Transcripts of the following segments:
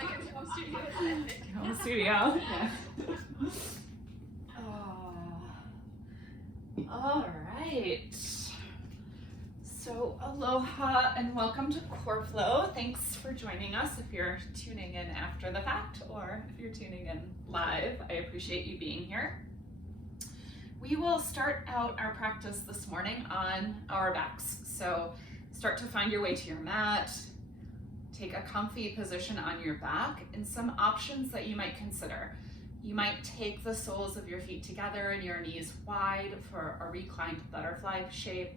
Megan's home studio. Home studio. Yeah. All right. So aloha and welcome to Core Flow. Thanks for joining us if you're tuning in after the fact or if you're tuning in live. I appreciate you being here. We will start out our practice this morning on our backs. So start to find your way to your mat. Take a comfy position on your back, and some options that you might consider. You might take the soles of your feet together and your knees wide for a reclined butterfly shape.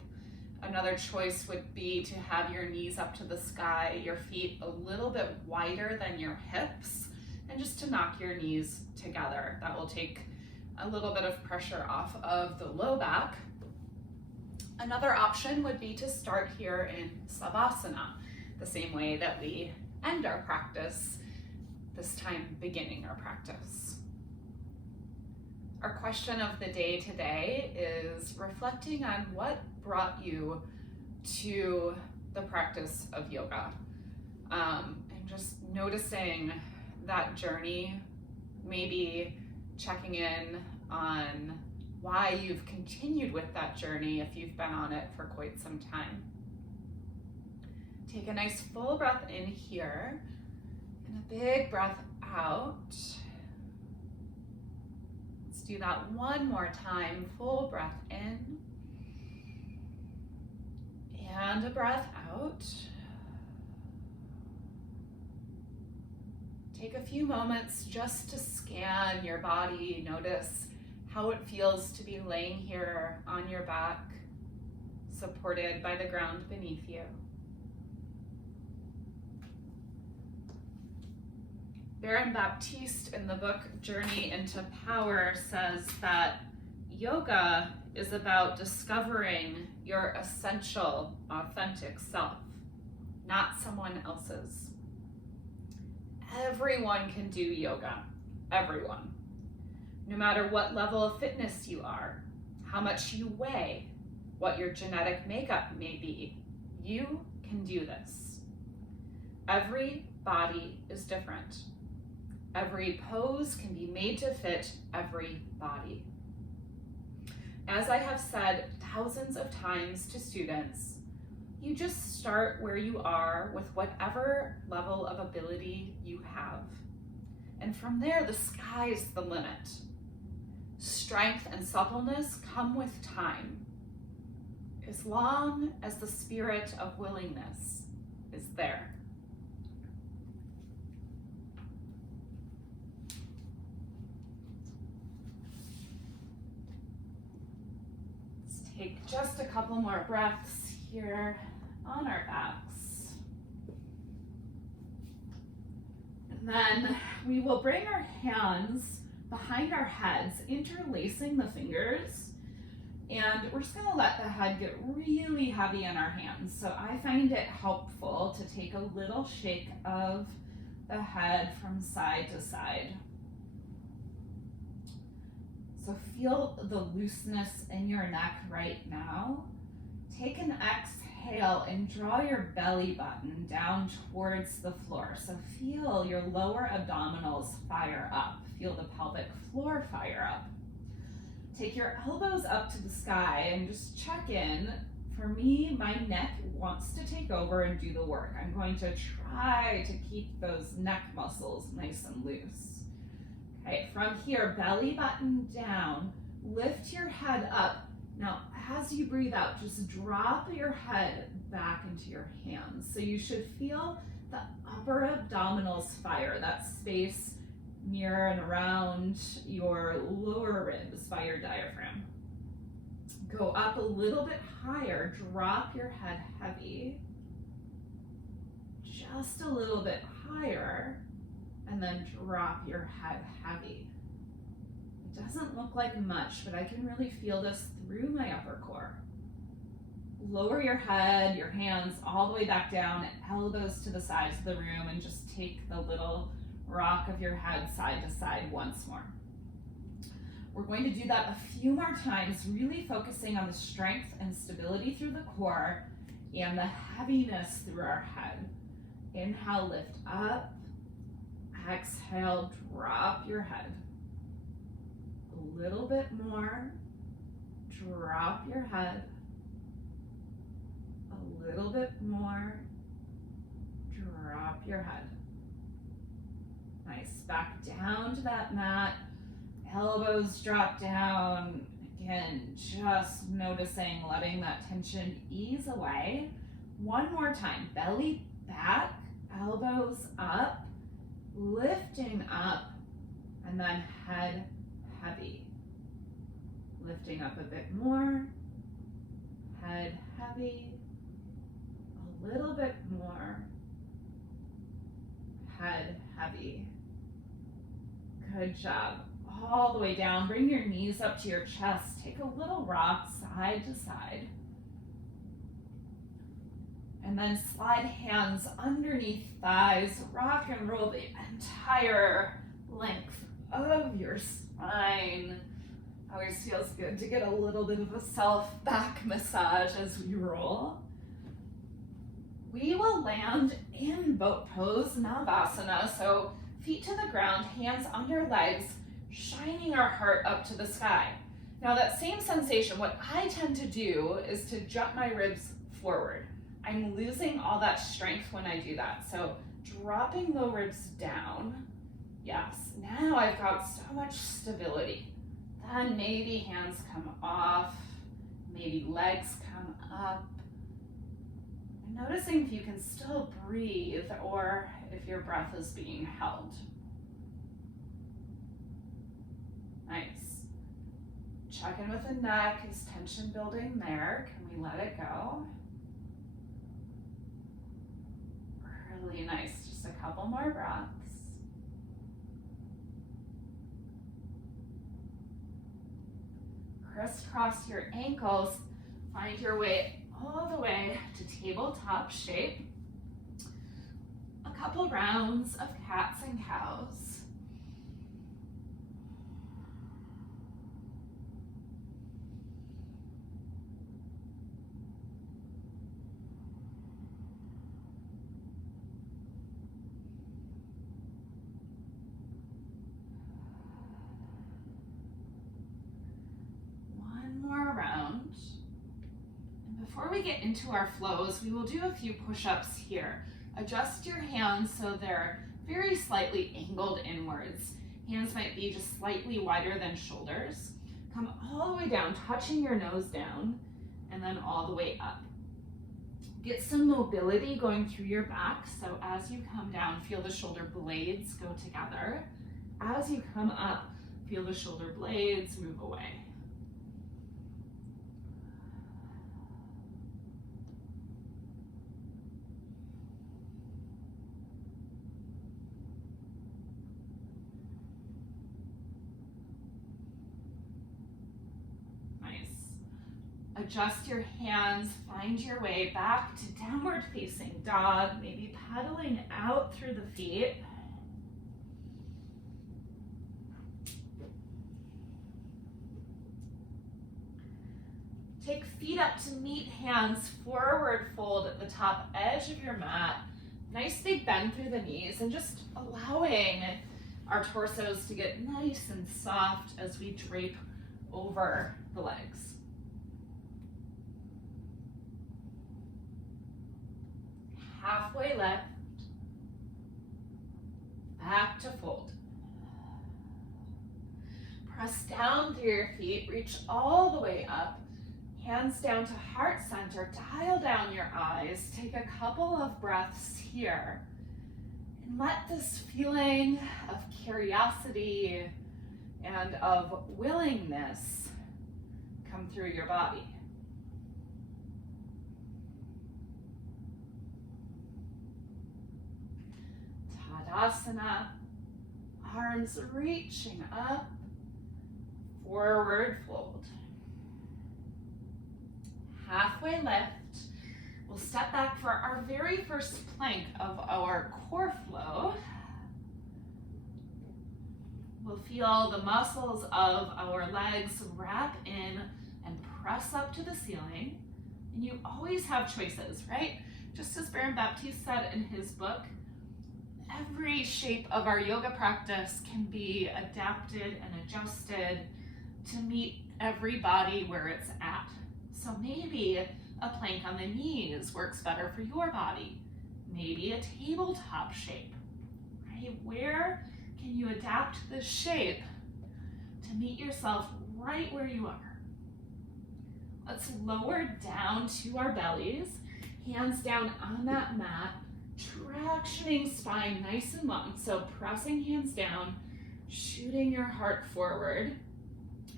Another choice would be to have your knees up to the sky, your feet a little bit wider than your hips, and just to knock your knees together. That will take a little bit of pressure off of the low back. Another option would be to start here in Savasana, the same way that we end our practice, this time beginning our practice. Our question of the day today is reflecting on what brought you to the practice of yoga, and just noticing that journey, maybe checking in on why you've continued with that journey if you've been on it for quite some time. Take a nice full breath in here and a big breath out. Let's do that one more time. Full breath in and a breath out. Take a few moments just to scan your body. Notice how it feels to be laying here on your back, supported by the ground beneath you. Baron Baptiste in the book Journey into Power says that yoga is about discovering your essential, authentic self, not someone else's. Everyone can do yoga, everyone. No matter what level of fitness you are, how much you weigh, what your genetic makeup may be, you can do this. Every body is different. Every pose can be made to fit every body. As I have said thousands of times to students, you just start where you are with whatever level of ability you have. And from there, the sky's the limit. Strength and suppleness come with time, as long as the spirit of willingness is there. Take just a couple more breaths here on our backs. And then we will bring our hands behind our heads, interlacing the fingers, and we're just gonna let the head get really heavy in our hands. So I find it helpful to take a little shake of the head from side to side. So feel the looseness in your neck right now. Take an exhale and draw your belly button down towards the floor. So feel your lower abdominals fire up. Feel the pelvic floor fire up. Take your elbows up to the sky and just check in. For me, my neck wants to take over and do the work. I'm going to try to keep those neck muscles nice and loose. Okay, from here, belly button down, lift your head up. Now, as you breathe out, just drop your head back into your hands. So you should feel the upper abdominals fire, that space near and around your lower ribs by your diaphragm. Go up a little bit higher, drop your head heavy. Just a little bit higher. And then drop your head heavy. It doesn't look like much, but I can really feel this through my upper core. Lower your head, your hands all the way back down, elbows to the sides of the room, and just take the little rock of your head side to side once more. We're going to do that a few more times, really focusing on the strength and stability through the core and the heaviness through our head. Inhale, lift up. Exhale, drop your head. A little bit more. Drop your head. A little bit more. Drop your head. Nice. Back down to that mat. Elbows drop down. Again, just noticing, letting that tension ease away. One more time. Belly back, elbows up, lifting up, and then head heavy. Lifting up a bit more. Head heavy. A little bit more. Head heavy. Good job. All the way down. Bring your knees up to your chest. Take a little rock side to side. And then slide hands underneath thighs. Rock and roll the entire length of your spine. Always feels good to get a little bit of a self back massage as we roll. We will land in boat pose, Navasana. So feet to the ground, hands under legs, shining our heart up to the sky. Now that same sensation, what I tend to do is to jump my ribs forward. I'm losing all that strength when I do that. So dropping the ribs down. Yes, now I've got so much stability. Then maybe hands come off, maybe legs come up. And noticing if you can still breathe or if your breath is being held. Nice. Check in with the neck. Is tension building there? Can we let it go? Really nice. Just a couple more breaths. Crisscross your ankles. Find your way all the way to tabletop shape. A couple rounds of cats and cows. Around. And before we get into our flows, we will do a few push-ups here. Adjust your hands so they're very slightly angled inwards. Hands might be just slightly wider than shoulders. Come all the way down, touching your nose down, and then all the way up. Get some mobility going through your back. So as you come down, feel the shoulder blades go together. As you come up, feel the shoulder blades move away. Adjust your hands, find your way back to downward facing dog, maybe pedaling out through the feet. Take feet up to meet hands, forward fold at the top edge of your mat. Nice big bend through the knees and just allowing our torsos to get nice and soft as we drape over the legs. Halfway left, back to fold. Press down through your feet, reach all the way up, hands down to heart center, dial down your eyes, take a couple of breaths here, and let this feeling of curiosity and of willingness come through your body. Tadasana, arms reaching up, forward fold. Halfway lift, we'll step back for our very first plank of our core flow. We'll feel the muscles of our legs wrap in and press up to the ceiling. And you always have choices, right? Just as Baron Baptiste said in his book, every shape of our yoga practice can be adapted and adjusted to meet every body where it's at. So maybe a plank on the knees works better for your body. Maybe a tabletop shape, right? Where can you adapt the shape to meet yourself right where you are? Let's lower down to our bellies, hands down on that mat, tractioning spine nice and long. So pressing hands down, shooting your heart forward,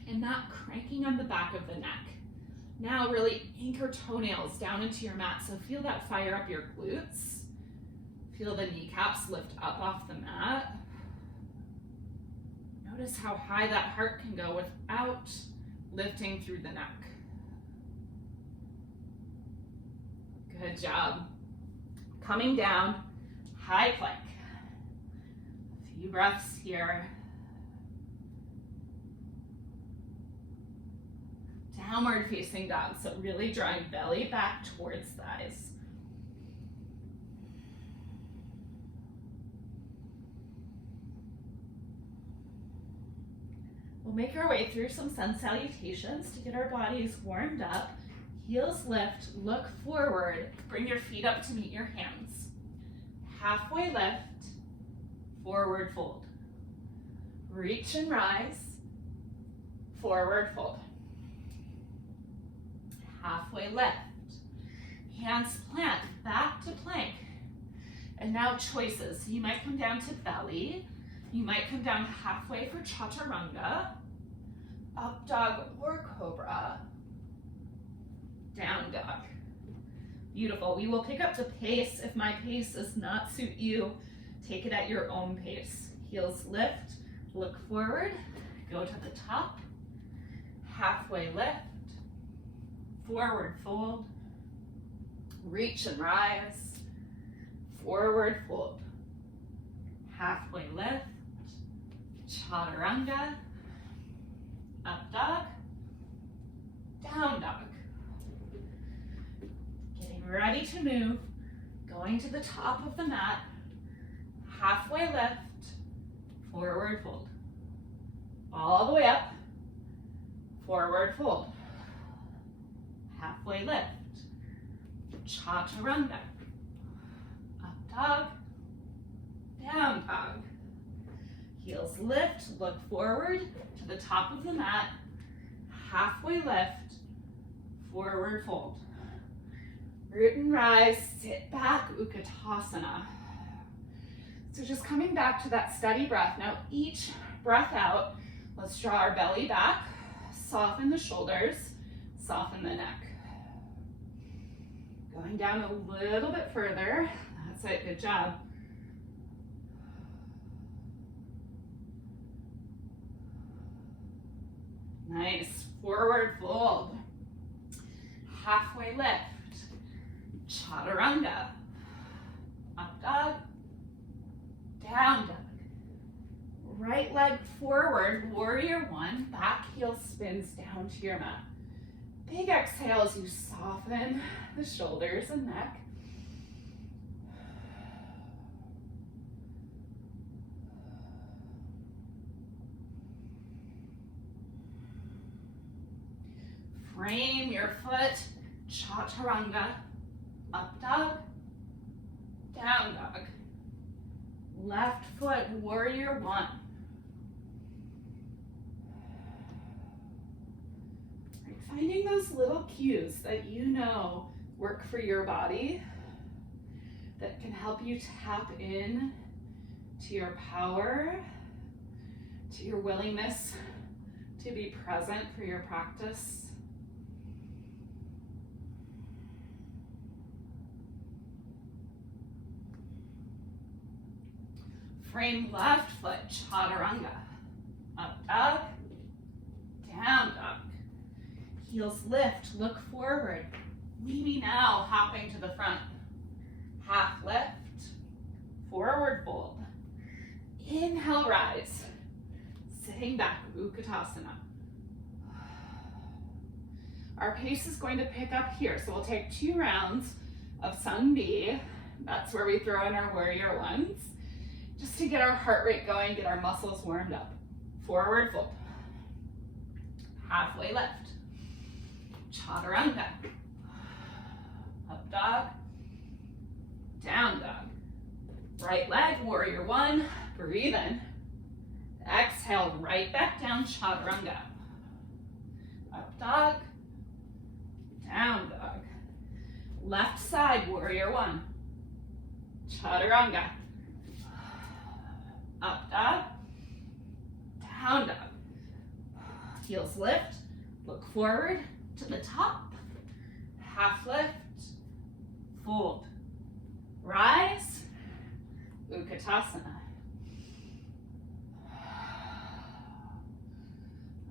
and not cranking on the back of the neck. Now really anchor toenails down into your mat. So feel that fire up your glutes. Feel the kneecaps lift up off the mat. Notice how high that heart can go without lifting through the neck. Good job. Coming down, high plank. A few breaths here. Downward facing dog, so really drawing belly back towards thighs. We'll make our way through some sun salutations to get our bodies warmed up. Heels lift, look forward, bring your feet up to meet your hands. Halfway lift, forward fold. Reach and rise, forward fold. Halfway lift, hands plant, back to plank. And now choices. So you might come down to belly, you might come down halfway for chaturanga, up dog or cobra, down dog. Beautiful. We will pick up the pace. If my pace does not suit you, take it at your own pace. Heels lift, look forward, go to the top, halfway lift, forward fold, reach and rise, forward fold, halfway lift, chaturanga, up dog, down dog. Getting ready to move, going to the top of the mat, halfway lift, forward fold. All the way up, forward fold. Halfway lift, chaturanga, up dog, down dog. Heels lift, look forward to the top of the mat, halfway lift, forward fold. Root and rise, sit back, Utkatasana. So just coming back to that steady breath. Now each breath out, let's draw our belly back, soften the shoulders, soften the neck. Going down a little bit further. That's it, good job. Nice, forward fold. Halfway lift, chaturanga. Up dog, down dog. Right leg forward, warrior one, back heel spins down to your mat. Big exhale as you soften the shoulders and neck. Frame your foot, chaturanga, up dog, down dog. Left foot, warrior one. Finding those little cues that you know work for your body, that can help you tap in to your power, to your willingness to be present for your practice. Frame left foot, chaturanga, up dog, down dog. Heels lift, look forward. Maybe now hopping to the front. Half lift, forward fold. Inhale, rise. Sitting back, Utkatasana. Our pace is going to pick up here. So we'll take 2 rounds of Sun B. That's where we throw in our warrior ones. just to get our heart rate going, get our muscles warmed up. Forward fold. Halfway left. Chaturanga. Up dog. Down dog. Right leg, warrior one. Breathe in. Exhale, right back down, chaturanga. Up dog. Down dog. Left side, warrior one. Chaturanga. Up dog. Down dog. Heels lift. Look forward to the top. Half lift. Fold. Rise. Utkatasana.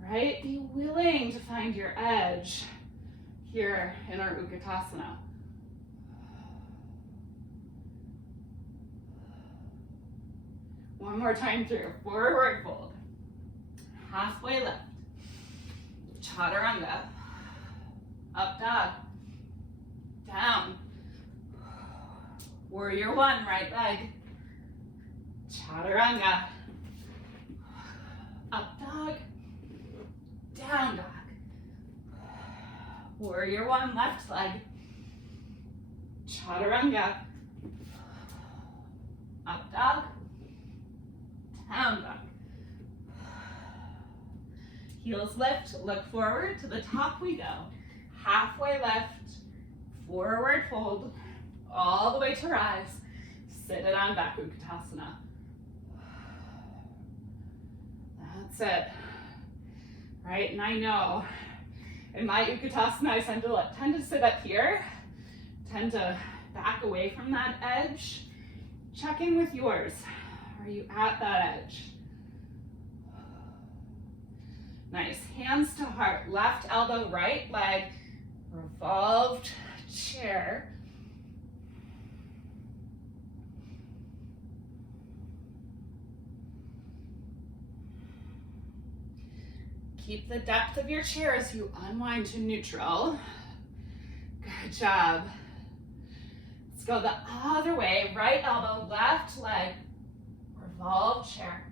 Right? Be willing to find your edge here in our Utkatasana. One more time through. Forward fold. Halfway left. Chaturanga. Up dog. Down. Warrior one, right leg. Chaturanga. Up dog. Down dog. Warrior one, left leg. Chaturanga. Up dog. Down dog. Heels lift, look forward, to the top we go. Halfway left, forward fold, all the way to rise. Sit it on back, Utkatasana. That's it. Right, and I know in my Utkatasana I tend to sit up here, tend to back away from that edge. Check in with yours. Are you at that edge? Nice, hands to heart, left elbow, right leg, revolved chair. Keep the depth of your chair as you unwind to neutral. Good job. Let's go the other way, right elbow, left leg, revolved chair.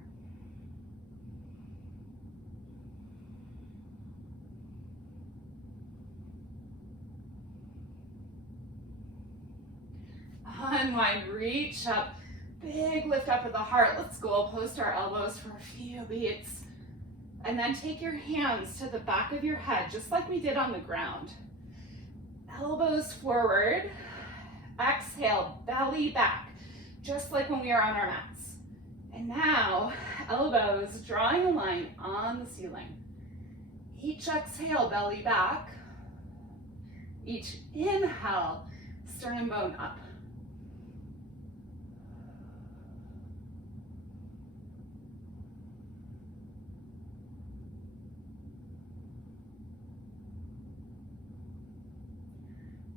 Unwind, reach up, big lift up of the heart. Let's goal post our elbows for a few beats. And then take your hands to the back of your head, just like we did on the ground. Elbows forward. Exhale, belly back, just like when we are on our mats. And now, elbows drawing a line on the ceiling. Each exhale, belly back. Each inhale, sternum bone up.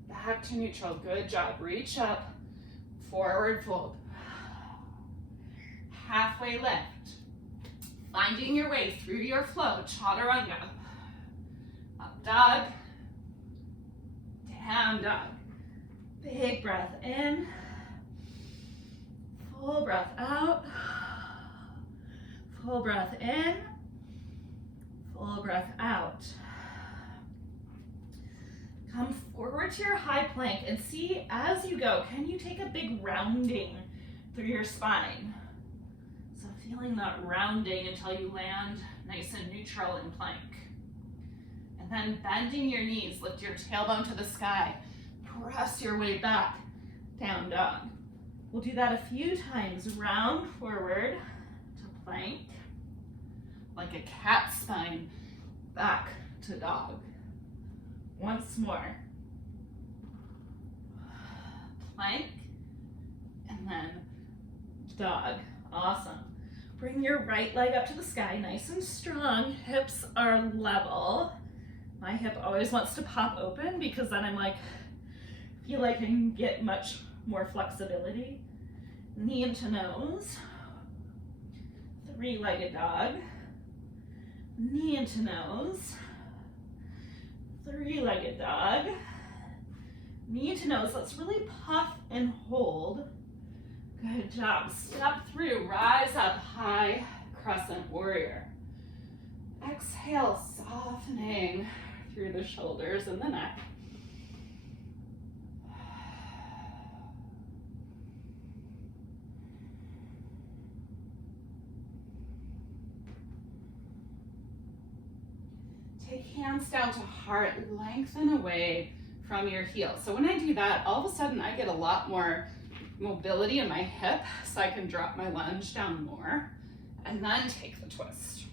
Back to neutral, good job. Reach up, forward fold. Halfway lift. Finding your way through your flow, chaturanga. Up dog, down dog. Big breath in, full breath out, full breath in, full breath out. Come forward to your high plank and see as you go, can you take a big rounding through your spine? So feeling that rounding until you land nice and neutral in plank. And then bending your knees, lift your tailbone to the sky, press your way back, down dog. We'll do that a few times, round forward to plank, like a cat spine, back to dog. Once more. Plank, and then dog. Awesome. Bring your right leg up to the sky, nice and strong. Hips are level. My hip always wants to pop open because then I'm like, feel like I can get much more flexibility. Knee into nose. Three-legged dog. Knee into nose. Three-legged dog. Knee to nose. Let's really puff and hold. Good job. Step through, rise up, high crescent warrior. Exhale, softening through the shoulders and the neck. Take hands down to heart, lengthen away from your heels. So when I do that, all of a sudden I get a lot more mobility in my hip, so I can drop my lunge down more, and then take the twist.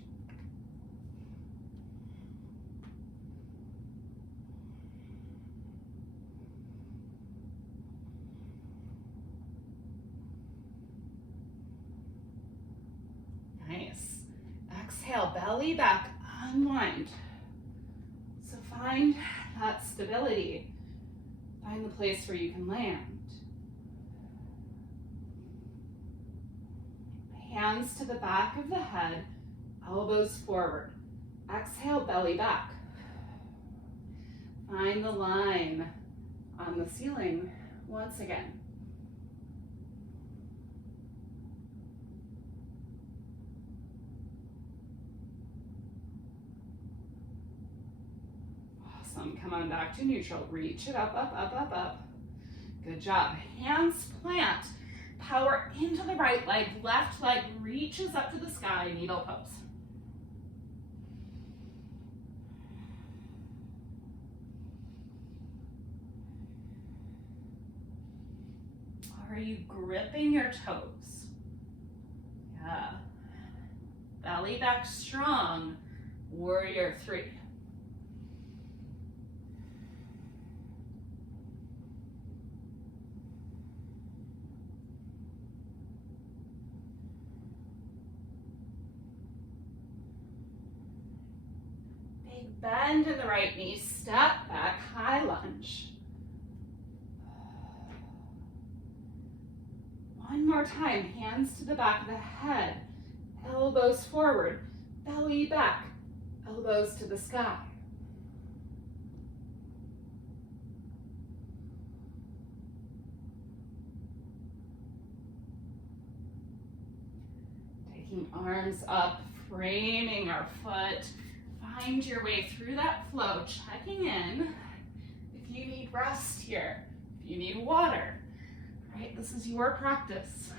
Nice. Exhale, belly back, unwind. So find that stability. Find the place where you can land. Hands to the back of the head, elbows forward. Exhale, belly back. Find the line on the ceiling once again. Awesome. Come on back to neutral. Reach it up, up, up, up, up. Good job. Hands plant. Power into the right leg. Left leg reaches up to the sky. Needle pose. Are you gripping your toes? Yeah. Belly back strong. Warrior three. Big bend in the right knee. Step back, high lunge. One more time, hands to the back of the head, elbows forward, belly back, elbows to the sky. Taking arms up, framing our foot. Find your way through that flow, checking in if you need rest here, if you need water. Right, this is your practice.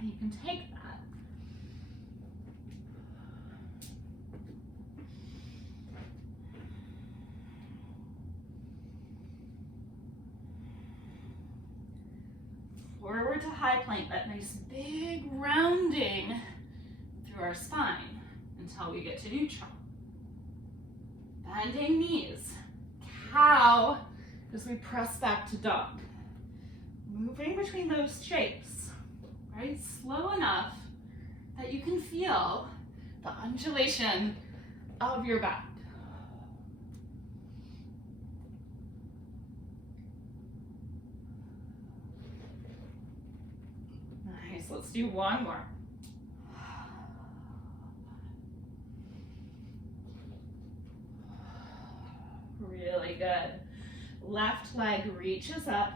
You can take that. Forward to high plank, that nice big rounding through our spine until we get to neutral. Bending knees, cow as we press back to dog. Moving between those shapes, right? Slow enough that you can feel the undulation of your back. Nice, let's do one more. Really good. Left leg reaches up.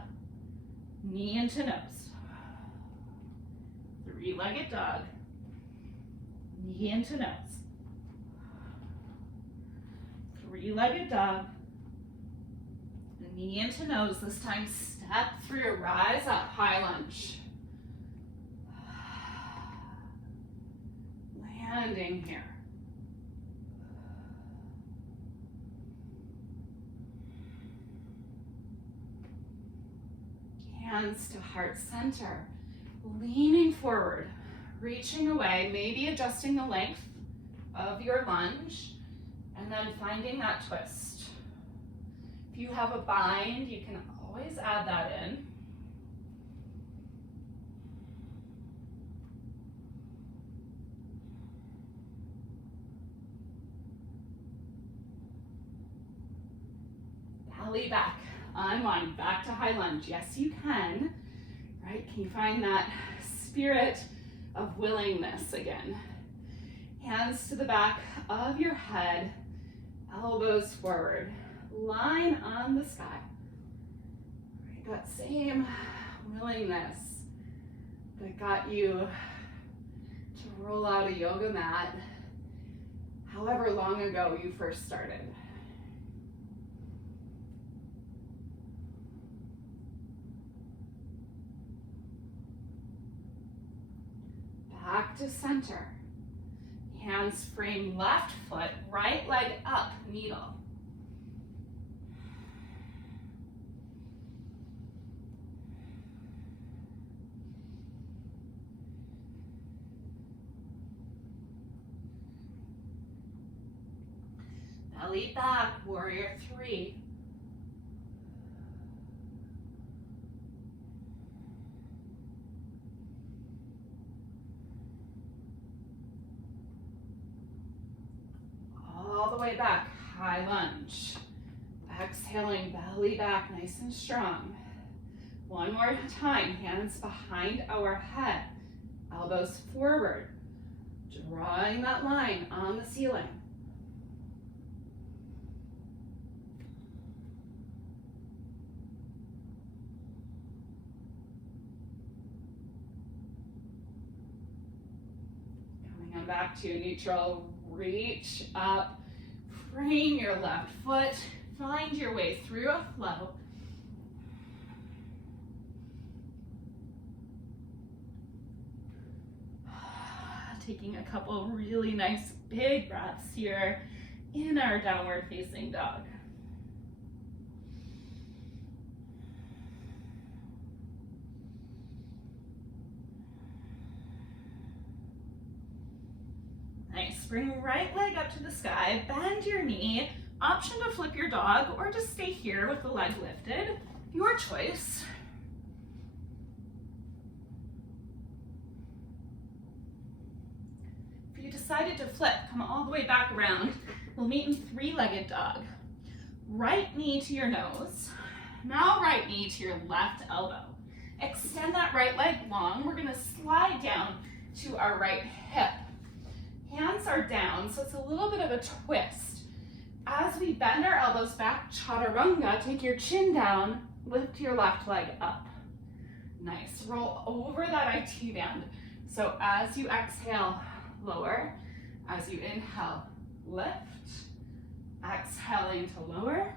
Knee into nose. Three-legged dog. Knee into nose. Three-legged dog. Knee into nose. This time step through, rise up, high lunge. Landing here. Hands to heart center, leaning forward, reaching away, maybe adjusting the length of your lunge, and then finding that twist. If you have a bind, you can always add that in. Belly back. Unwind, back to high lunge. Yes, you can, right? Can you find that spirit of willingness again? Hands to the back of your head, elbows forward, line on the sky. Right, that same willingness that got you to roll out a yoga mat however long ago you first started. Back to center. Hands frame left foot, right leg up, needle. Belly back, warrior three. All the way back, high lunge. Exhaling, belly back, nice and strong. One more time, hands behind our head, elbows forward, drawing that line on the ceiling. Coming on back to neutral, reach up, frame your left foot, find your way through a flow. Taking a couple really nice big breaths here in our downward facing dog. Nice, bring right leg up to the sky, bend your knee, option to flip your dog or just stay here with the leg lifted, your choice. If you decided to flip, come all the way back around. We'll meet in three-legged dog. Right knee to your nose, now right knee to your left elbow. Extend that right leg long. We're gonna slide down to our right hip. Hands are down, so it's a little bit of a twist. As we bend our elbows back, chaturanga, take your chin down, lift your left leg up. Nice, roll over that IT band. So as you exhale, lower. As you inhale, lift. Exhaling to lower.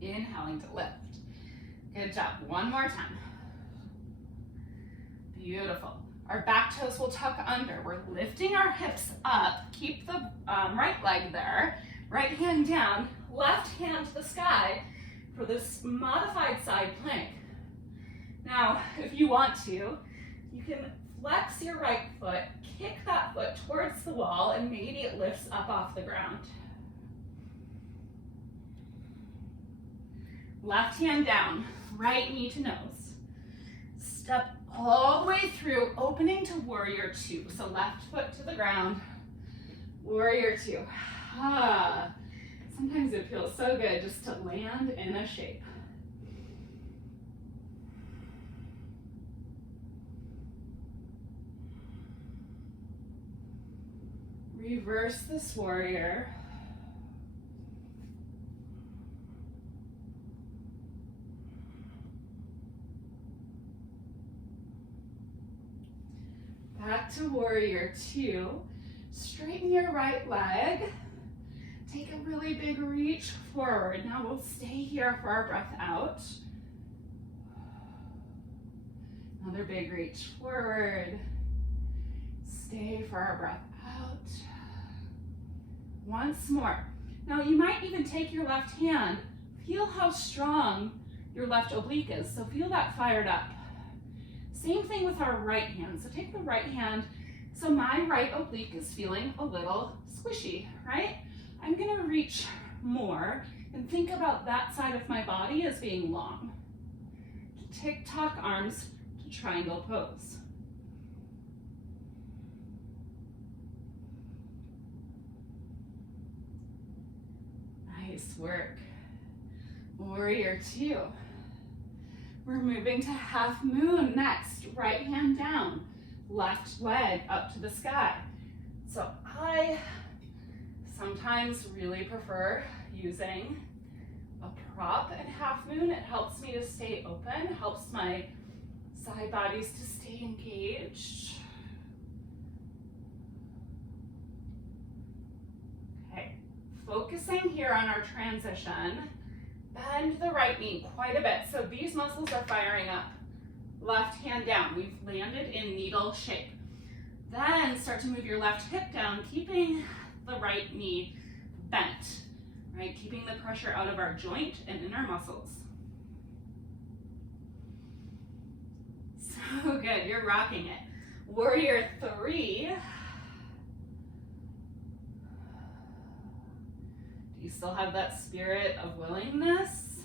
Inhaling to lift. Good job, one more time. Beautiful. Our back toes will tuck under. We're lifting our hips up. Keep the right leg there. Right hand down, left hand to the sky for this modified side plank. Now, if you want to, you can flex your right foot, kick that foot towards the wall, and maybe it lifts up off the ground. Left hand down, right knee to nose. Step all the way through, opening to warrior two. So left foot to the ground, warrior two. Sometimes it feels so good just to land in a shape. Reverse this warrior. Back to warrior two. Straighten your right leg. Take a really big reach forward. Now we'll stay here for our breath out. Another big reach forward. Stay for our breath out. Once more. Now you might even take your left hand. Feel how strong your left oblique is. So feel that fired up. Same thing with our right hand. So take the right hand. So my right oblique is feeling a little squishy, right? I'm gonna reach more and think about that side of my body as being long. Tick-tock arms to triangle pose. Nice work. Warrior two. We're moving to half moon next. Right hand down, left leg up to the sky. So I sometimes really prefer using a prop in half moon. It helps me to stay open, helps my Side bodies to stay engaged. Okay, focusing here on our transition. Bend the right knee quite a bit. So these muscles are firing up. Left hand down. We've landed in needle shape. Then start to move your left hip down, keeping the right knee bent, right? Keeping the pressure out of our joint and in our muscles. So good, you're rocking it. Warrior 3. Do you still have that spirit of willingness?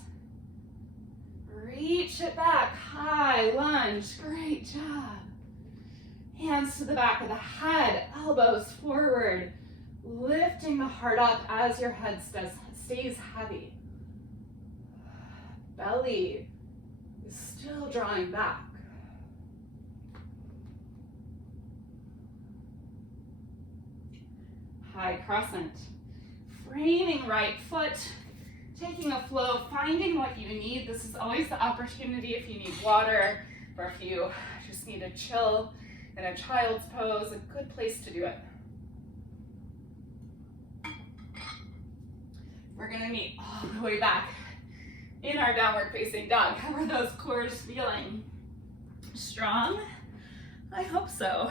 Reach it back, high lunge, great job. Hands to the back of the head, elbows forward, lifting the heart up as your head stays heavy. Belly is still drawing back. High crescent. Framing right foot, taking a flow, finding what you need. This is always the opportunity if you need water or if you just need to chill in a child's pose, a good place to do it. We're gonna meet all the way back in our downward facing dog. How are those cores feeling? Strong? I hope so.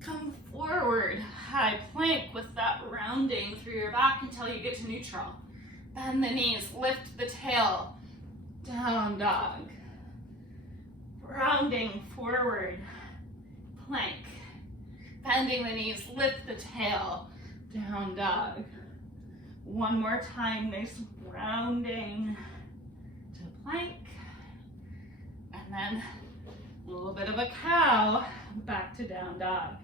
Come forward, high plank with that rounding through your back until you get to neutral. Bend the knees, lift the tail, down dog. Rounding forward, plank. Bending the knees, lift the tail, down dog. One more time, nice rounding to plank. And then a little bit of a cow, back to down dog.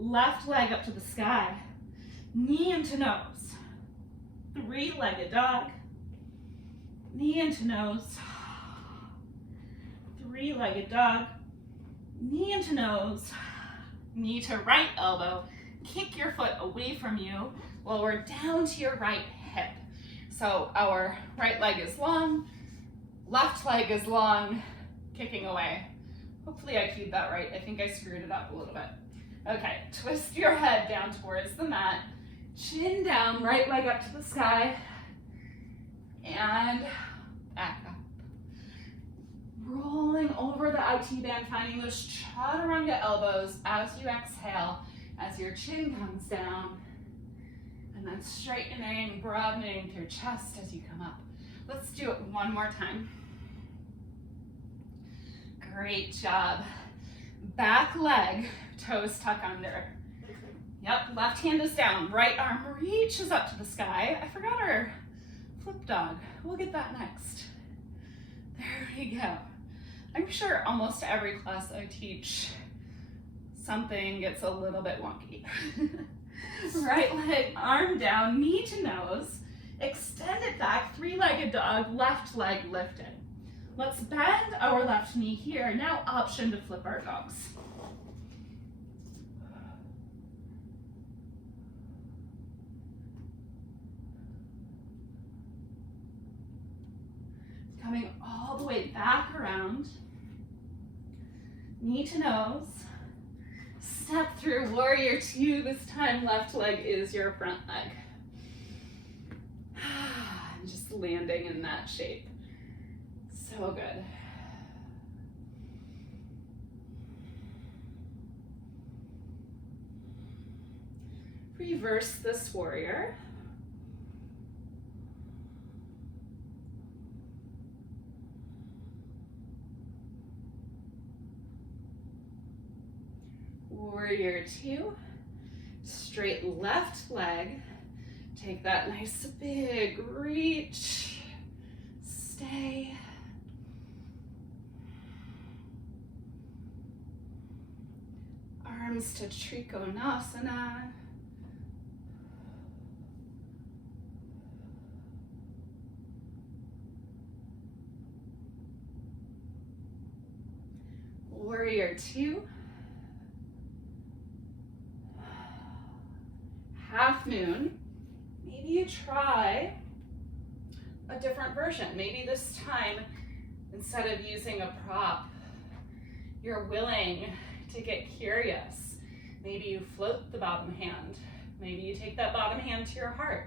Left leg up to the sky, knee into nose. Three-legged dog, knee into nose. Three-legged dog, knee into nose. Knee to right elbow, kick your foot away from you while we're down to your right hip. So our right leg is long, left leg is long, kicking away. Hopefully I cued that right. I think I screwed it up a little bit. Okay, twist your head down towards the mat, chin down, right leg up to the sky, and back up. Rolling over the IT band, finding those chaturanga elbows as you exhale, as your chin comes down, and then straightening, broadening your chest as you come up. Let's do it one more time. Great job. Back leg, toes tuck under. Yep, left hand is down, right arm reaches up to the sky. I forgot our flip dog. We'll get that next. There we go. I'm sure almost every class I teach, something gets a little bit wonky. Right leg, arm down, knee to nose. Extend it back, three-legged dog, left leg lifted. Let's bend our left knee here. Now option to flip our dogs. Coming all the way back around. Knee to nose. Step through warrior 2. This time left leg is your front leg. Just landing in that shape. So good. Reverse this warrior. Warrior 2, straight left leg. Take that nice big reach. Stay. Arms to Trikonasana. Warrior 2. Half moon. Maybe you try a different version. Maybe this time, Instead of using a prop, you're willing to get curious. Maybe you float the bottom hand. Maybe you take that bottom hand to your heart.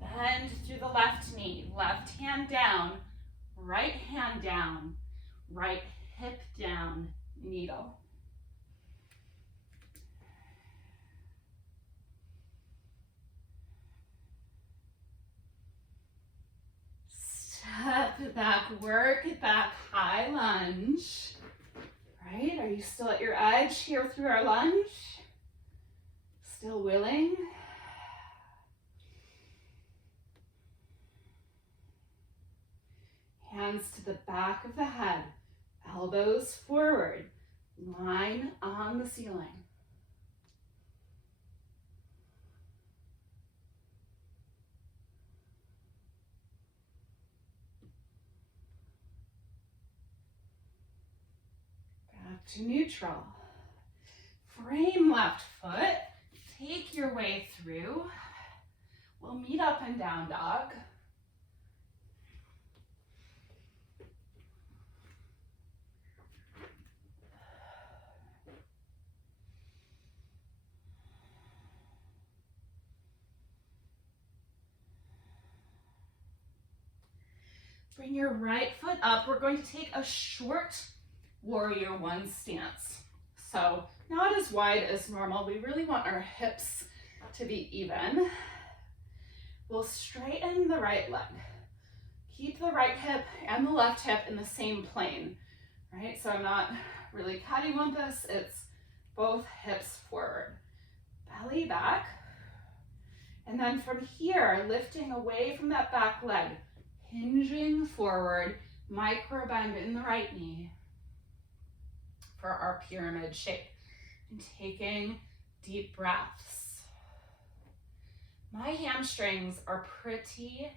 Bend through the left knee, left hand down, right hand down, right hip down, needle. Step back, work it back, high lunge. Right, are you still at your edge here through our lunge? Still willing? Hands to the back of the head, elbows forward, line on the ceiling. Back to neutral. Frame left foot, take your way through. We'll meet up and down dog. Bring your right foot up. We're going to take a short warrior one stance. So not as wide as normal. We really want our hips to be even. We'll straighten the right leg. Keep the right hip and the left hip in the same plane, right? So I'm not really cattywampus. It's both hips forward. Belly back. And then from here, lifting away from that back leg, hinging forward, micro bend in the right knee for our pyramid shape. And taking deep breaths. My hamstrings are pretty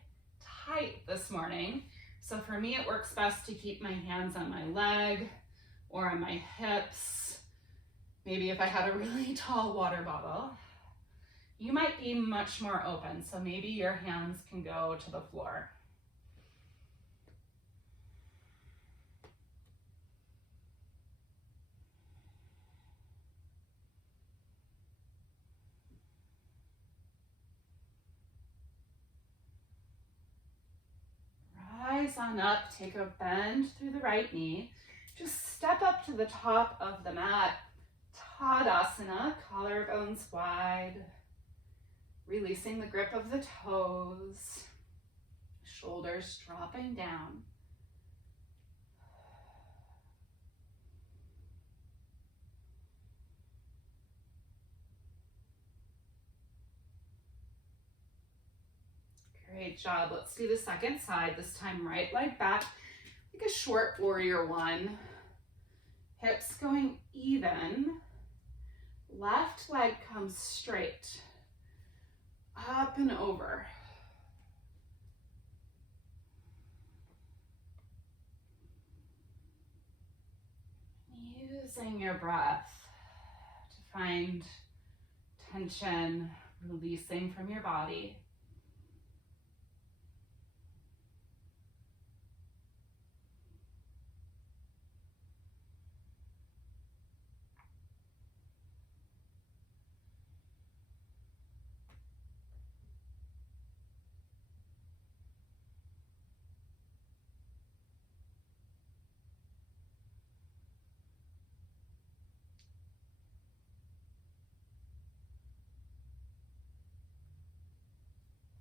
tight this morning. So for me, it works best to keep my hands on my leg or on my hips. Maybe if I had a really tall water bottle. You might be much more open, so maybe your hands can go to the floor. Rise on up, take a bend through the right knee. Just step up to the top of the mat. Tadasana, collarbones wide. Releasing the grip of the toes. Shoulders dropping down. Great job. Let's do the second side. This time right leg back, like a short warrior one. Hips going even. Left leg comes straight. Up and over. Using your breath to find tension releasing from your body.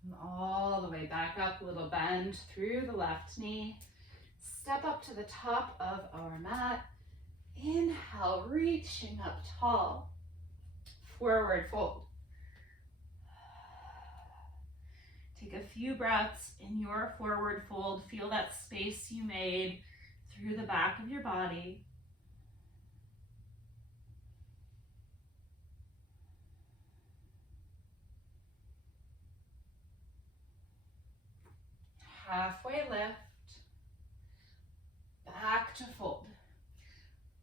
And all the way back up, little bend through the left knee. Step up to the top of our mat. Inhale, reaching up tall. Forward fold. Take a few breaths in your forward fold. Feel that space you made through the back of your body. Halfway lift, back to fold.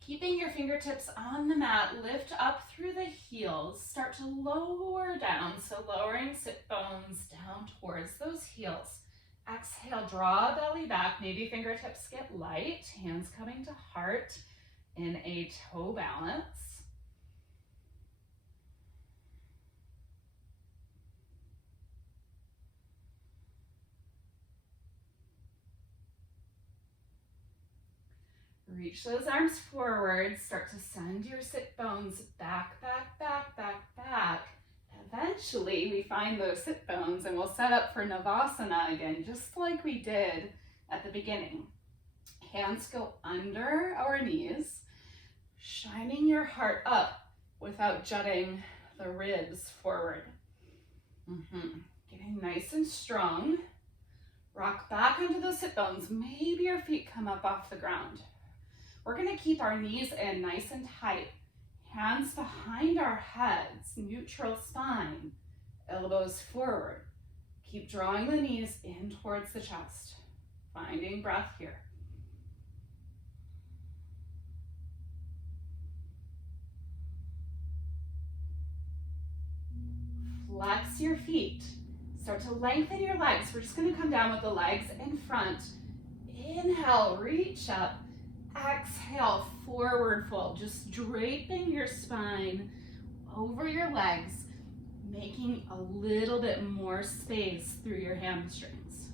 Keeping your fingertips on the mat, lift up through the heels. Start to lower down, so lowering sit bones down towards those heels. Exhale, draw belly back, maybe fingertips get light, hands coming to heart in a toe balance. Reach those arms forward, start to send your sit bones back, back, back, back, back. Eventually, we find those sit bones and we'll set up for Navasana again, just like we did at the beginning. Hands go under our knees, shining your heart up without jutting the ribs forward. Getting nice and strong. Rock back into those sit bones. Maybe your feet come up off the ground. We're gonna keep our knees in nice and tight. Hands behind our heads, neutral spine, elbows forward. Keep drawing the knees in towards the chest. Finding breath here. Flex your feet. Start to lengthen your legs. We're just gonna come down with the legs in front. Inhale, reach up. Exhale, forward fold, just draping your spine over your legs, making a little bit more space through your hamstrings.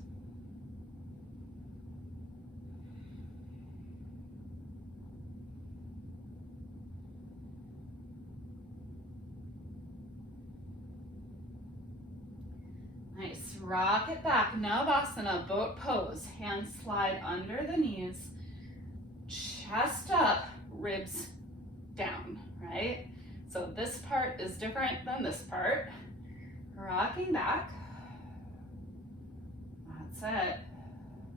Nice, rock it back, Navasana, boat pose, hands slide under the knees. Chest up, ribs down, right? So this part is different than this part. Rocking back. That's it.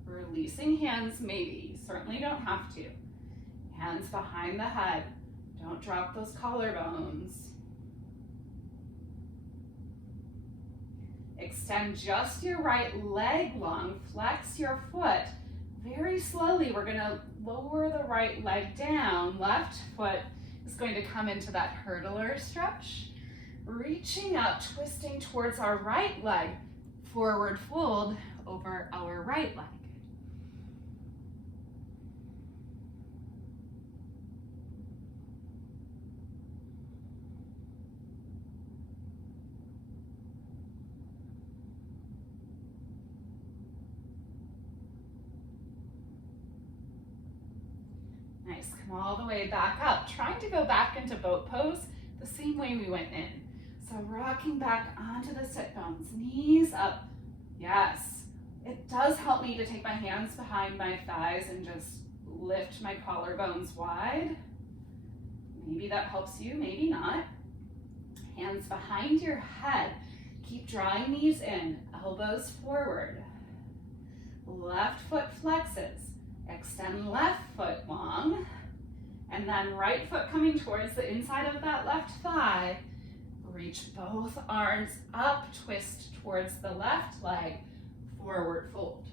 Releasing hands, maybe. You certainly don't have to. Hands behind the head. Don't drop those collarbones. Extend just your right leg long. Flex your foot. Very slowly, we're gonna lower the right leg down. Left foot is going to come into that hurdler stretch. Reaching up, twisting towards our right leg. Forward fold over our right leg. Nice, come all the way back up. Trying to go back into boat pose the same way we went in. So rocking back onto the sit bones, knees up. Yes, it does help me to take my hands behind my thighs and just lift my collarbones wide. Maybe that helps you, maybe not. Hands behind your head. Keep drawing knees in, elbows forward. Left foot flexes. Extend left foot long, and then right foot coming towards the inside of that left thigh. Reach both arms up, twist towards the left leg, forward fold.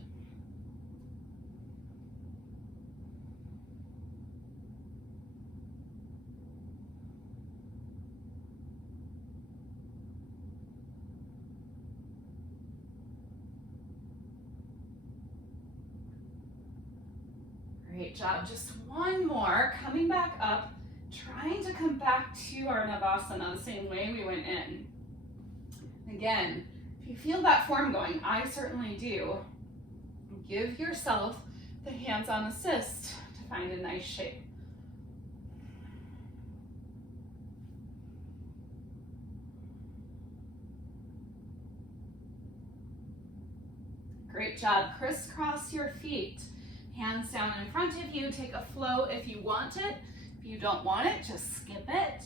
Great job, just one more, coming back up, trying to come back to our Navasana the same way we went in. Again, if you feel that form going, I certainly do, give yourself the hands-on assist to find a nice shape. Great job, crisscross your feet. Hands down in front of you, take a flow if you want it. If you don't want it, just skip it.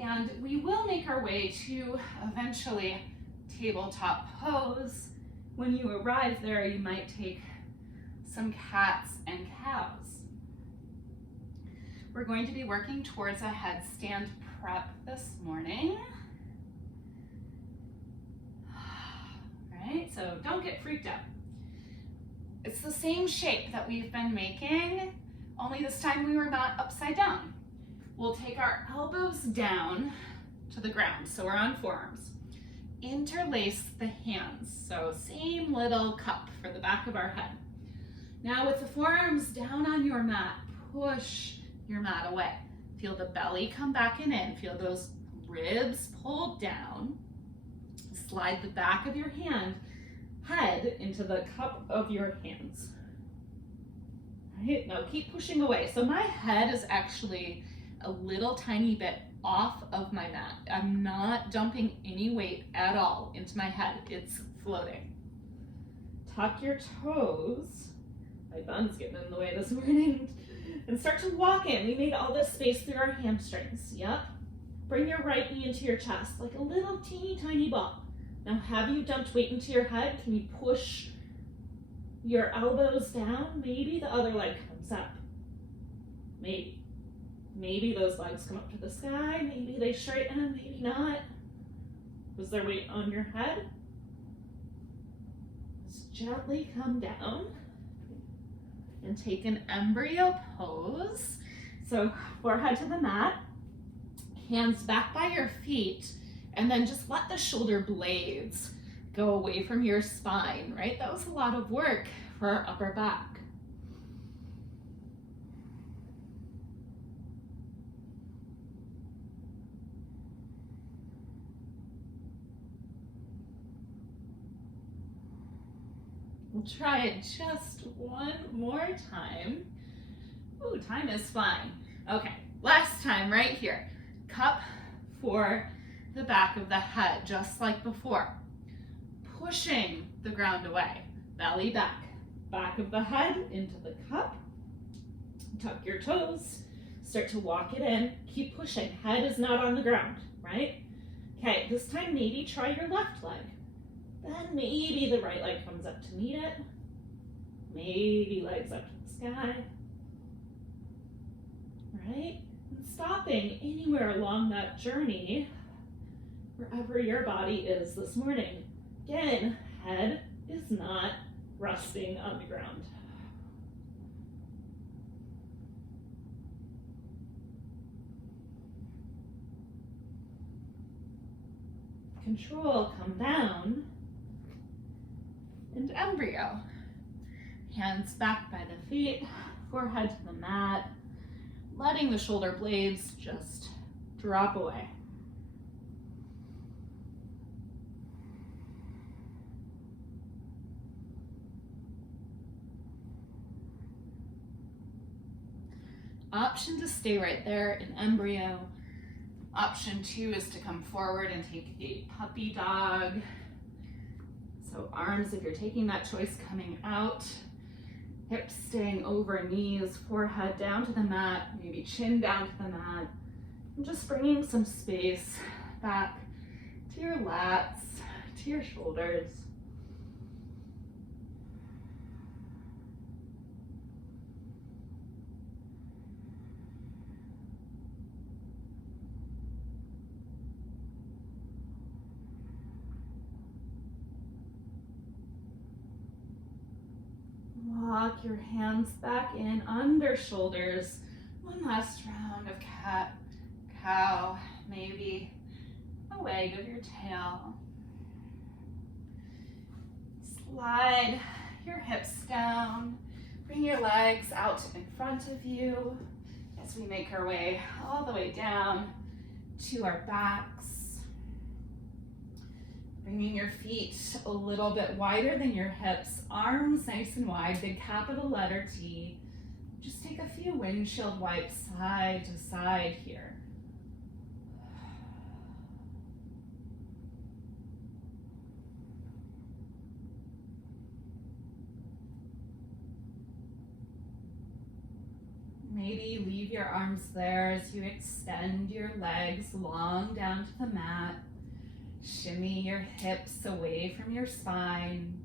And we will make our way to eventually tabletop pose. When you arrive there, you might take some cats and cows. We're going to be working towards a headstand prep this morning. All right, so don't get freaked out. It's the same shape that we've been making only this time we were not upside down. We'll take our elbows down to the ground, so we're on forearms. Interlace the hands, so same little cup for the back of our head. Now with the forearms down on your mat, push your mat away. Feel the belly come back and in, feel those ribs pulled down. Slide the back of your head into the cup of your hands. Right, now keep pushing away. So my head is actually a little tiny bit off of my mat. I'm not dumping any weight at all into my head. It's floating. Tuck your toes. My bun's getting in the way this morning. And start to walk in. We made all this space through our hamstrings. Yep. Bring your right knee into your chest like a little teeny tiny ball. Now have you dumped weight into your head? Can you push your elbows down? Maybe the other leg comes up. Maybe. Maybe those legs come up to the sky. Maybe they straighten, maybe not. Was there weight on your head? Just gently come down and take an embryo pose. So forehead to the mat, hands back by your feet, and then just let the shoulder blades go away from your spine, right? That was a lot of work for our upper back. We'll try it just one more time. Ooh, time is flying. Okay, last time right here. Cup for the back of the head, just like before. Pushing the ground away, belly back. Back of the head into the cup. Tuck your toes. Start to walk it in. Keep pushing. Head is not on the ground, right? Okay, this time maybe try your left leg. Then maybe the right leg comes up to meet it. Maybe legs up to the sky. Right? And stopping anywhere along that journey, wherever your body is this morning. Again, head is not resting on the ground. Control, come down. And embryo. Hands back by the feet, forehead to the mat, letting the shoulder blades just drop away. Option to stay right there in embryo. Option 2 is to come forward and take a puppy dog. So arms, if you're taking that choice, coming out. Hips staying over knees, forehead down to the mat, maybe chin down to the mat. And just bringing some space back to your lats, to your shoulders. Walk your hands back in under shoulders. One last round of cat, cow, maybe a wag of your tail. Slide your hips down. Bring your legs out in front of you as we make our way all the way down to our backs. Bringing your feet a little bit wider than your hips, arms nice and wide, big capital letter T. Just take a few windshield wipes side to side here. Maybe leave your arms there as you extend your legs long down to the mat. Shimmy your hips away from your spine.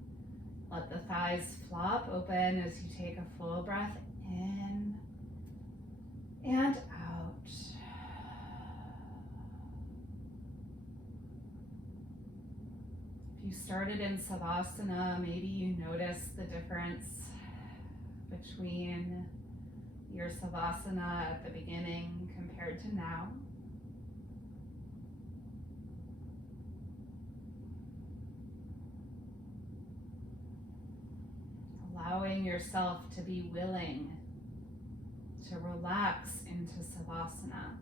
Let the thighs flop open as you take a full breath in and out. If you started in Savasana, maybe you notice the difference between your Savasana at the beginning compared to now. Allowing yourself to be willing to relax into Savasana.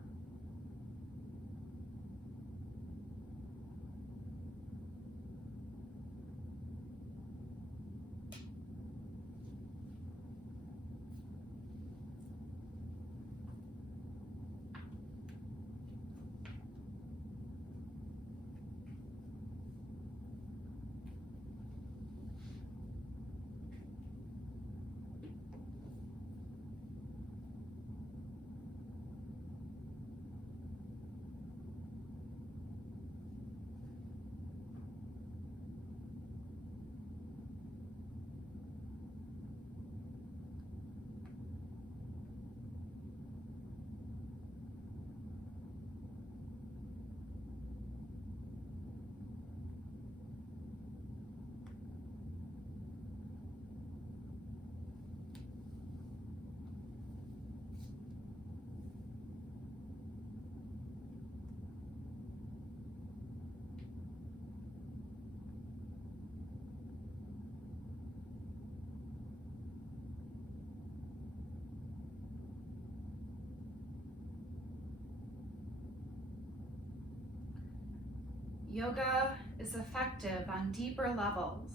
Yoga is effective on deeper levels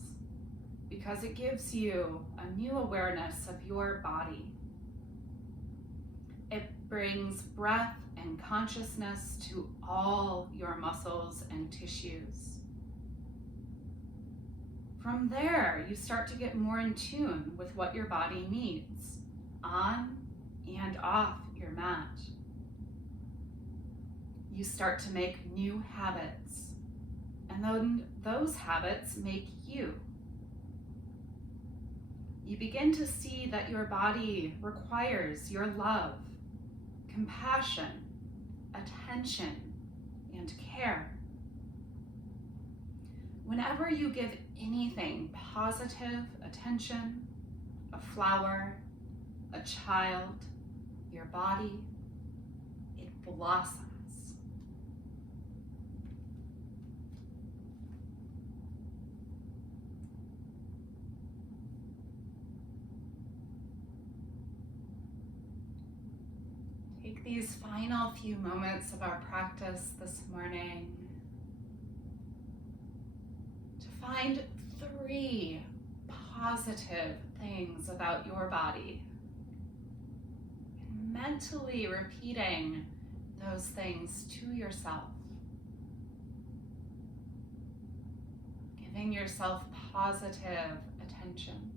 because it gives you a new awareness of your body. It brings breath and consciousness to all your muscles and tissues. From there, you start to get more in tune with what your body needs on and off your mat. You start to make new habits, and then those habits make you. You begin to see that your body requires your love, compassion, attention, and care. Whenever you give anything positive attention, a flower, a child, your body, it blossoms. Take these final few moments of our practice this morning to find 3 positive things about your body, and mentally repeating those things to yourself, giving yourself positive attention.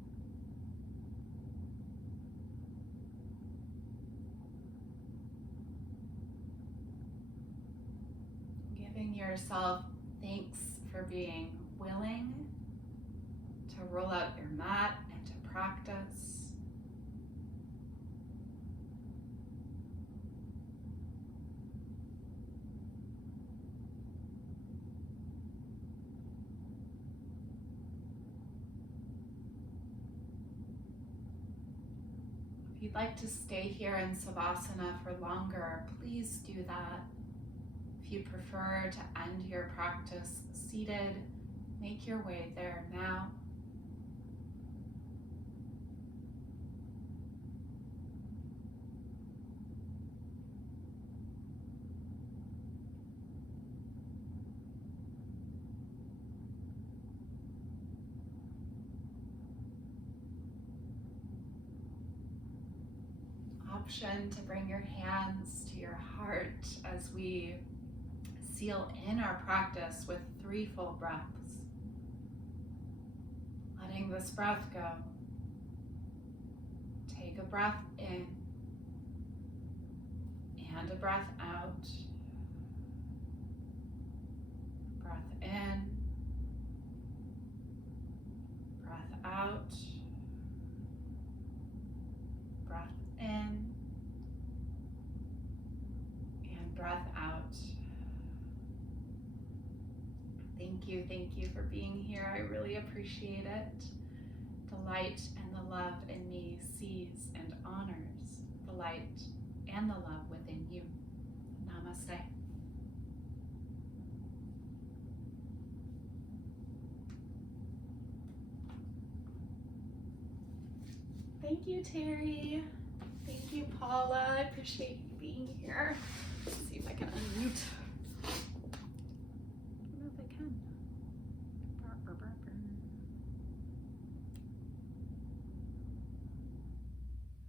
Giving yourself thanks for being willing to roll out your mat and to practice. If you'd like to stay here in Savasana for longer, please do that. If you prefer to end your practice seated, make your way there now. Option to bring your hands to your heart as we seal in our practice with 3 full breaths. Letting this breath go. Take a breath in and a breath out. Breath in, breath out, breath in, and breath out. Thank you for being here. I really appreciate it. The light and the love in me sees and honors the light and the love within you. Namaste. Thank you, Terry. Thank you, Paula. I appreciate you being here. Let's see if I can unmute. I don't know if I can.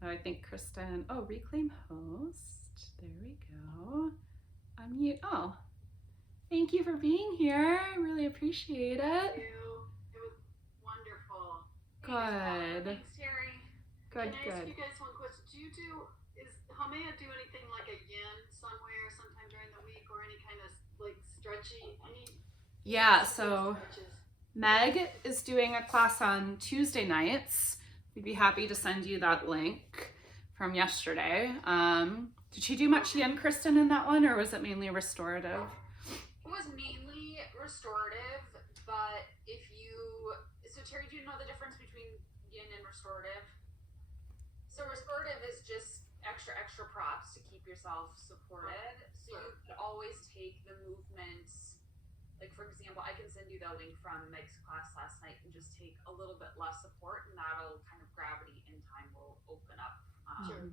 Oh, I think Kristen, reclaim host. There we go. Unmute. Oh, thank you for being here. I really appreciate it. Thank you. It was wonderful. Good. Thanks, Terry. Good, Can I ask good. you guys one question? Is Hamea do anything like a yin somewhere sometime during the week or any kind of like stretchy? Yeah, so stretches? Meg is doing a class on Tuesday nights. We'd be happy to send you that link from yesterday. Did she do much yin, Kristen, in that one, or was it mainly restorative? It was mainly restorative, but so Terry, do you know the difference between yin and restorative? So restorative is just extra props to keep yourself supported. So you could always take the movements, like for example, I can send you the link from Meg's class last night and just take a little bit less support, and that'll kind of gravity in time will open up. Sure.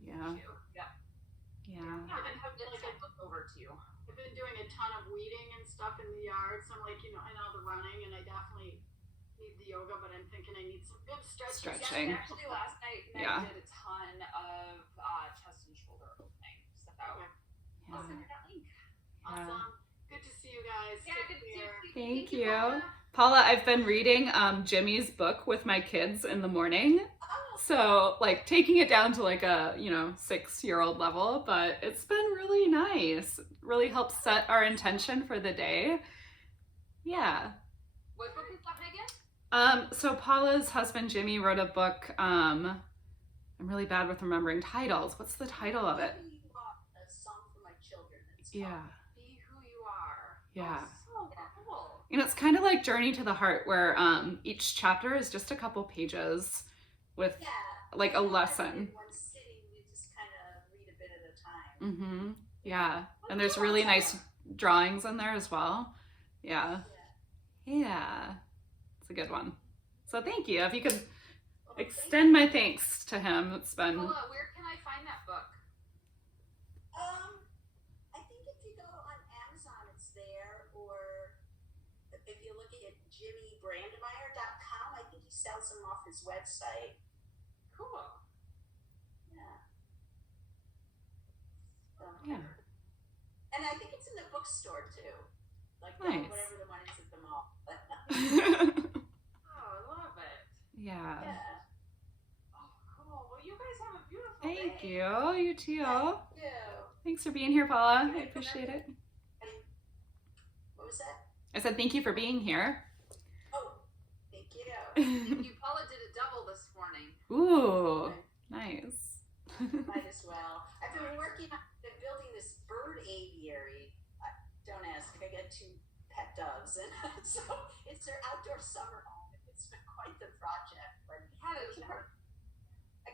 Yeah. Yep. Yeah. And it's look over to you. I've been doing a ton of weeding and stuff in the yard, so I'm like, I know the running, and I definitely need the yoga, but I'm thinking I need some good stretching. Stretching. Yeah, actually, last night Meg did a ton of chest and shoulder opening. So I'll send you that link. Awesome. Good to see you guys. Yeah, Take good to see care. you. Thank you. Paula, I've been reading Jimmy's book with my kids in the morning. So like taking it down to like a, 6-year-old level, but it's been really nice. It really helps set our intention for the day. Yeah. What book is that, Megan? So Paula's husband, Jimmy, wrote a book. I'm really bad with remembering titles. What's the title of it? A Song for My Children. It's Yeah. called Be Who You Are. Yeah. Oh, so cool. It's kind of like Journey to the Heart, where each chapter is just a couple pages with like a lesson. One sitting, we just kind of read a bit at a time. Mm-hmm. Yeah. And there's really nice drawings in there as well. Yeah. Yeah. It's a good one. So thank you. If you could extend my thanks to him. It's been... Paula, where can I find that book? I think if you go on Amazon, it's there, or if you look at jimmybrandmeier.com, I think he sells them off his website. Cool. Yeah. Yeah. And I think it's in the bookstore too. Like Nice. whatever the one is at the mall. Oh, I love it. Yeah. Yeah. Oh, cool. Well, you guys have a beautiful Thank day. you. You too. Thank you. Thanks for being here, Paula. I appreciate it. What was that? I said thank you for being here. Oh, thank you. Thank you. Paula did a double this morning. Ooh, nice. Might as well. I've been building this bird aviary. Don't ask, I got 2 pet dogs, and so it's their outdoor summer home. It's been quite the project, but I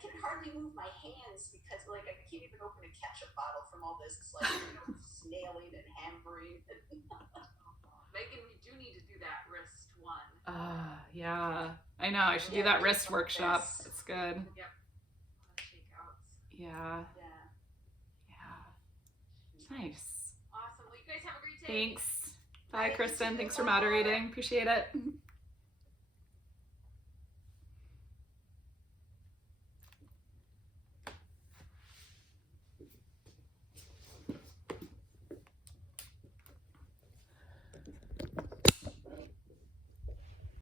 can hardly move my hands because like I can't even open a ketchup bottle from all this snailing and hammering. Megan, we do need to do that wrist one. Yeah. I know. I should do that wrist workshop. It's good. Yep. Shakeouts. Yeah. Yeah. Yeah. Nice. Awesome. Well, you guys have a great day. Thanks. Bye, Kristen. Thanks for moderating. Appreciate it.